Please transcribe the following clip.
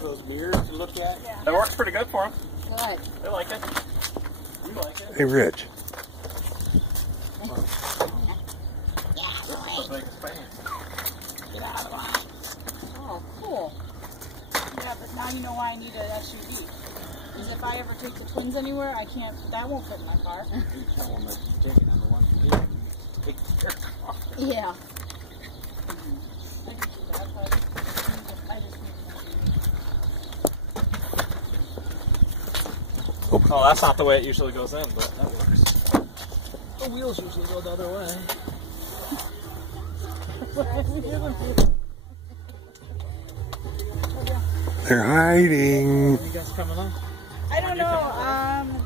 have those mirrors to look at. Yeah. That works pretty good for them. Good. They like it. You like it. Hey, Rich. This is the biggest fan. Get out of the way. Oh, cool. Yeah, but now you know why I need an SUV. Because if I ever take the twins anywhere, I can't, that won't fit in my car. You tell them that you're taking on the one from here. Take their car. Yeah. I just do that, but I just need an SUV. Oh, that's not the way it usually goes in, but that works. The wheels usually go the other way. They're hiding. You guys coming on? I don't know.